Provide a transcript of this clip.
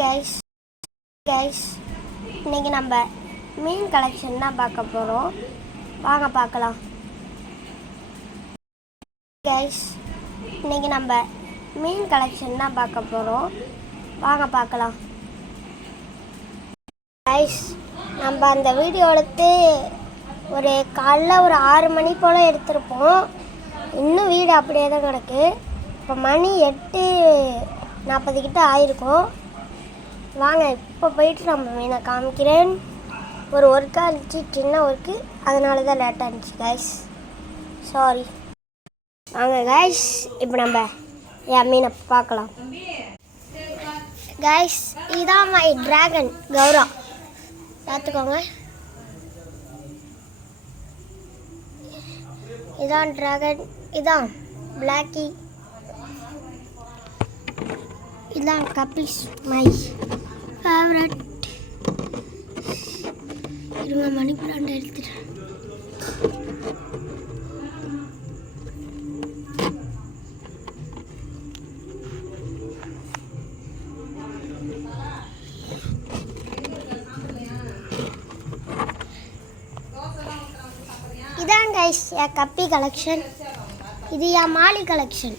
Guys guys இன்னைக்கு நம்ம மீன் collection தான் பார்க்க போகிறோம். வாங்க பார்க்கலாம். கைஸ் இன்னைக்கு நம்ம மீன் கலெக்ஷன் தான் பார்க்க போகிறோம். வாங்க பார்க்கலாம். கைஸ் நம்ம அந்த வீடியோ எடுத்து காலைல 6 மணி போல் எடுத்திருப்போம். இன்னும் வீடு அப்படியே தான் கிடக்கு. இப்போ மணி 8:40 கிட்ட ஆயிருக்கும். வாங்க இப்போ போயிட்டு நம்ம மீனை காமிக்கிறேன். ஒரு ஒர்க்காக இருந்துச்சு, சின்ன ஒர்க்கு, அதனால தான் லேட்டாக இருந்துச்சு கைஸ், சாரி. வாங்க கைஸ் இப்போ நம்ம என் மீனை பார்க்கலாம். கைஸ் இதான் மை டிராகன் கௌரா, பார்த்துக்கோங்க. இதான் டிராகன், இதான் பிளாக்கி, இதான் கபிஸ் மை ஃபேவரட். இருங்க மணி பிளான்ட் எடுத்துட்டேன். இதான் கைஸ் என் கப்பி கலெக்ஷன். இது என் மாலி கலெக்ஷன்.